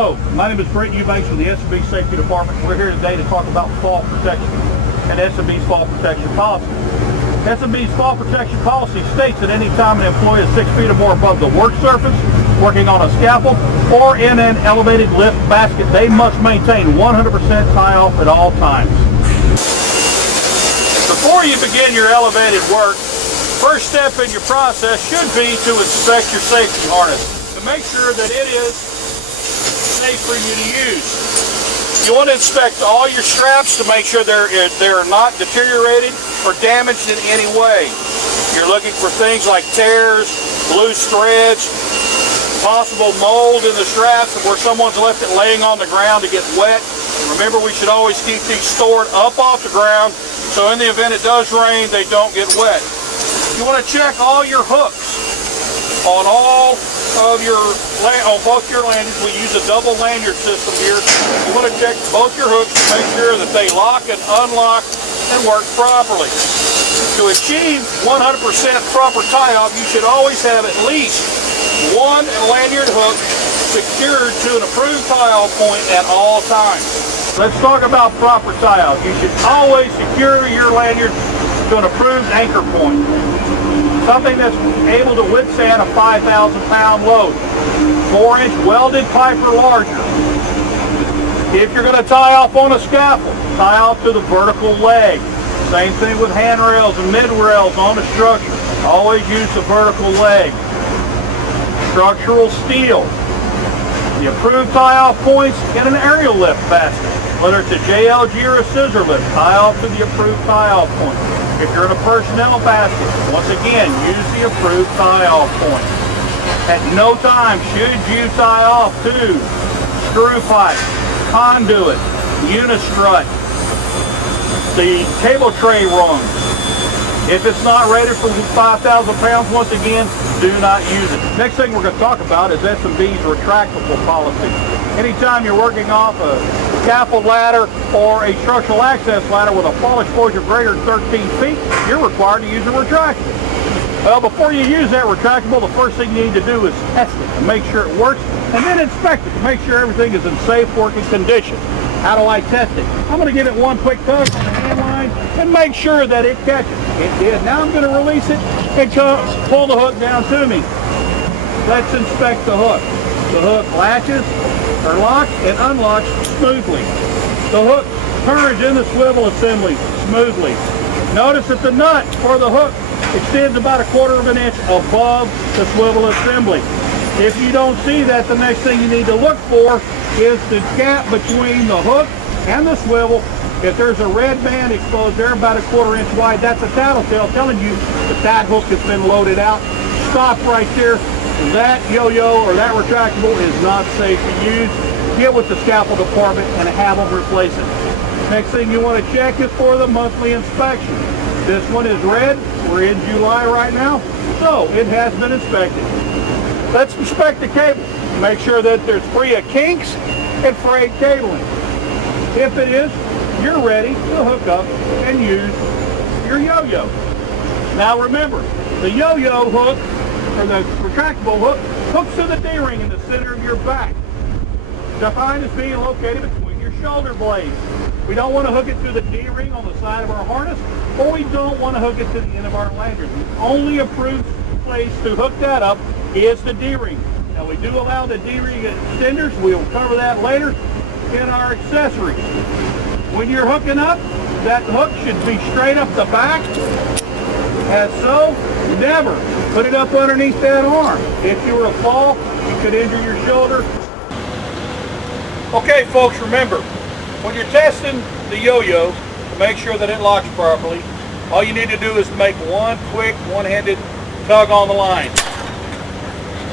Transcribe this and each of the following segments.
Hello, my name is Brent Eubanks from the S&B Safety Department. We're here today to talk about fall protection and S&B's fall protection policy. S&B's fall protection policy states that any time an employee is 6 feet or more above the work surface, working on a scaffold, or in an elevated lift basket, they must maintain 100% tie-off at all times. Before you begin your elevated work, first step in your process should be to inspect your safety harness to make sure that it is safe for you to use. You want to inspect all your straps to make sure they're not deteriorated or damaged in any way. You're looking for things like tears, loose threads, possible mold in the straps where someone's left it laying on the ground to get wet. Remember, we should always keep these stored up off the ground so in the event it does rain, they don't get wet. You want to check all your hooks on both your lanyards. We use a double lanyard system here. You want to check both your hooks to make sure that they lock and unlock and work properly. To achieve 100% proper tie-off, you should always have at least one lanyard hook secured to an approved tie-off point at all times. Let's talk about proper tie-off. You should always secure your lanyard to an approved anchor point. Something that's able to withstand a 5,000-pound load. 4-inch welded pipe or larger. If you're going to tie off on a scaffold, tie off to the vertical leg. Same thing with handrails and mid-rails on a structure. Always use the vertical leg. Structural steel. The approved tie-off points in an aerial lift basket. Whether it's a JLG or a scissor lift, tie off to the approved tie-off point. If you're in a personnel basket, once again, use the approved tie-off point. At no time should you tie off to screw pipe, conduit, unistrut, the cable tray rung. If it's not rated for 5,000 pounds, once again, do not use it. Next thing we're going to talk about is S&B's retractable policy. Anytime you're working off a scaffold ladder or a structural access ladder with a fall exposure greater than 13 feet, you're required to use a retractable. Well, before you use that retractable, the first thing you need to do is test it and make sure it works, and then inspect it to make sure everything is in safe working condition. How do I test it? I'm going to give it one quick tug on the hand line and make sure that it catches. It did. Now I'm going to release it and pull the hook down to me. Let's inspect the hook. The hook latches or locks and unlocks smoothly. The hook turns in the swivel assembly smoothly. Notice that the nut for the hook extends about 1/4 inch above the swivel assembly. If you don't see that, the next thing you need to look for is the gap between the hook and the swivel. If there's a red band exposed there about 1/4 inch wide, that's a tattletale telling you that that hook has been loaded out. Stop right there. That yo-yo or that retractable is not safe to use. Get with the scaffold department and have them replace it. Next thing you want to check is for the monthly inspection. This one is red. We're in July right now, so it has been inspected. Let's inspect the cable. Make sure that there's free of kinks and frayed cabling. If it is, you're ready to hook up and use your yo-yo. Now remember, the yo-yo hook, or the retractable hook, hooks to the D-ring in the center of your back, defined as being located between your shoulder blades. We don't want to hook it to the D-ring on the side of our harness, or we don't want to hook it to the end of our lanyard. The only approved place to hook that up is the D-ring. Now we do allow the D-ring extenders. We'll cover that later in our accessories. When you're hooking up, that hook should be straight up the back, as so. Never put it up underneath that arm. If you were to fall, you could injure your shoulder. Okay, folks, remember, when you're testing the yo-yo to make sure that it locks properly, all you need to do is make one quick, one-handed tug on the line.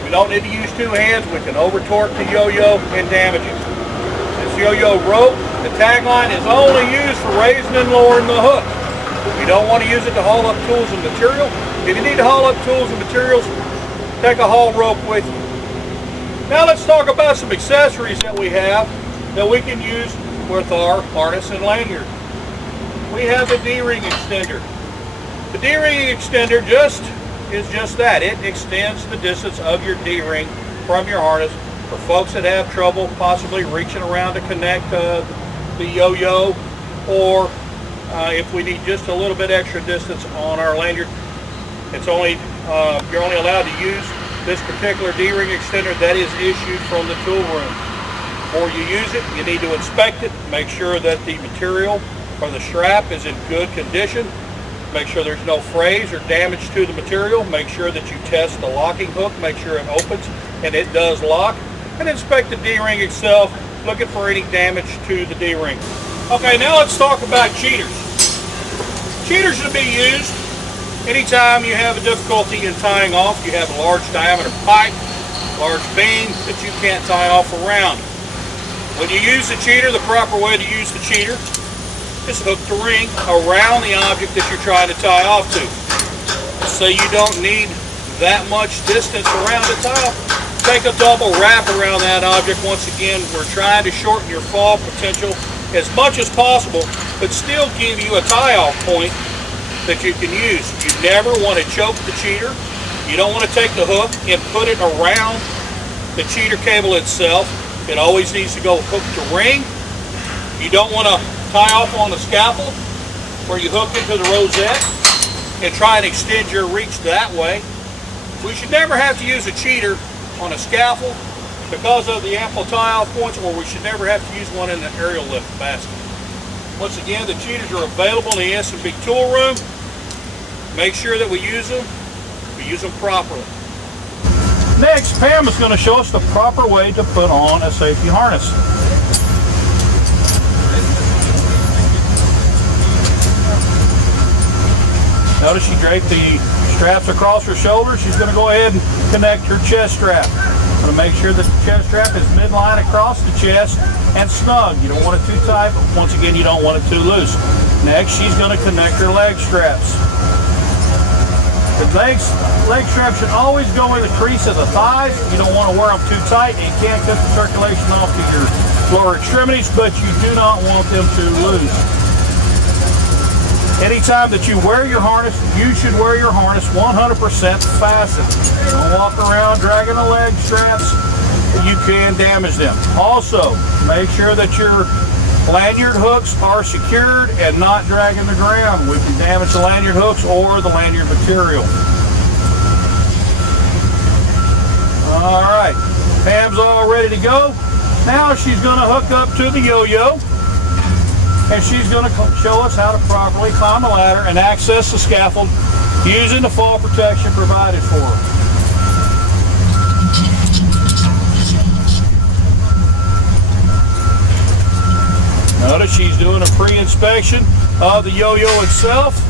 We don't need to use two hands. We can over-torque the yo-yo and damage it. This yo-yo rope, the tagline, is only used for raising and lowering the hook. You don't want to use it to haul up tools and material. If you need to haul up tools and materials, take a haul rope with you. Now let's talk about some accessories that we have that we can use with our harness and lanyard. We have a D-ring extender. The D-ring extender is just that. It extends the distance of your D-ring from your harness For folks that have trouble possibly reaching around to connect the yo-yo, or if we need just a little bit extra distance on our lanyard, it's only you're only allowed to use this particular D-ring extender that is issued from the tool room. Before you use it, you need to inspect it, make sure that the material or the strap is in good condition, make sure there's no frays or damage to the material, make sure that you test the locking hook, make sure it opens and it does lock, and inspect the D-ring itself, looking for any damage to the D-ring. Okay, now let's talk about cheaters. Cheaters should be used anytime you have a difficulty in tying off. You have a large diameter pipe, large beam that you can't tie off around. When you use the cheater, the proper way to use the cheater is hook the ring around the object that you're trying to tie off to. So you don't need that much distance around the tie off. Take a double wrap around that object. Once again, we're trying to shorten your fall potential as much as possible, but still give you a tie-off point that you can use. You never want to choke the cheater. You don't want to take the hook and put it around the cheater cable itself. It always needs to go hook to ring. You don't want to tie off on the scaffold where you hook into the rosette and try and extend your reach that way. We should never have to use a cheater on a scaffold because of the ample tie-off points, or we should never have to use one in the aerial lift basket. Once again, the cheaters are available in the S&B tool room. Make sure that we use them properly. Next, Pam is going to show us the proper way to put on a safety harness. Notice she draped the straps across her shoulders. She's going to go ahead and connect her chest strap. I'm going to make sure that the chest strap is midline across the chest and snug. You don't want it too tight, but once again, you don't want it too loose. Next, she's going to connect her leg straps. The leg strap should always go in the crease of the thighs. You don't want to wear them too tight, and you can't cut the circulation off to your lower extremities, but you do not want them too loose. Anytime that you wear your harness, you should wear your harness 100% fastened. Don't walk around dragging the leg straps. You can damage them. Also, make sure that your lanyard hooks are secured and not dragging the ground. We can damage the lanyard hooks or the lanyard material. All right, Pam's all ready to go. Now she's going to hook up to the yo-yo, and she's going to show us how to properly climb the ladder and access the scaffold using the fall protection provided for her. Notice she's doing a pre-inspection of the yo-yo itself.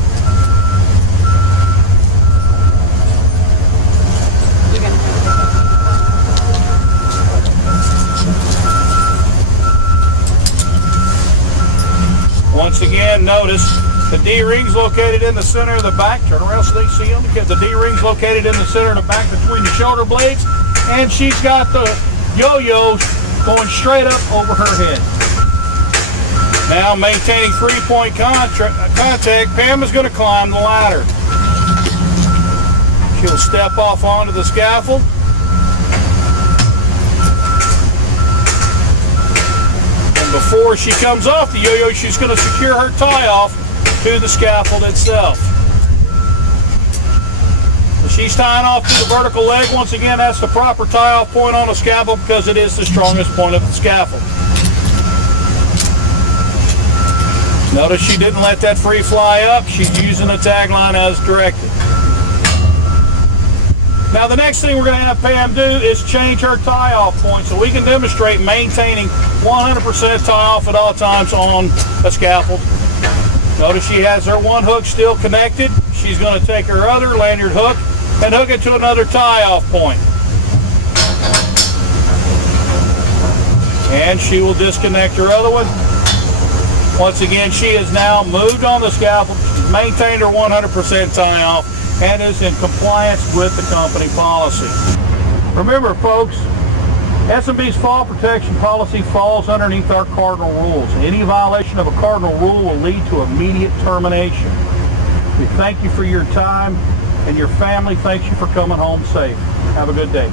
Once again, notice the D-ring's located in the center of the back. Turn around so they see them. The D-ring's located in the center of the back between the shoulder blades, and she's got the yo-yo going straight up over her head. Now, maintaining 3-point contact, Pam is going to climb the ladder. She'll step off onto the scaffold. And before she comes off the yo-yo, she's going to secure her tie-off to the scaffold itself. So she's tying off to the vertical leg. Once again, that's the proper tie-off point on the scaffold because it is the strongest point of the scaffold. Notice she didn't let that free fly up. She's using the tagline as directed. Now the next thing we're going to have Pam do is change her tie-off point so we can demonstrate maintaining 100% tie-off at all times on a scaffold. Notice she has her one hook still connected. She's going to take her other lanyard hook and hook it to another tie-off point. And she will disconnect her other one. Once again, she has now moved on the scaffold. She's maintained her 100% tie-off and is in compliance with the company policy. Remember, folks, S&B's fall protection policy falls underneath our cardinal rules. Any violation of a cardinal rule will lead to immediate termination. We thank you for your time, and your family thanks you for coming home safe. Have a good day.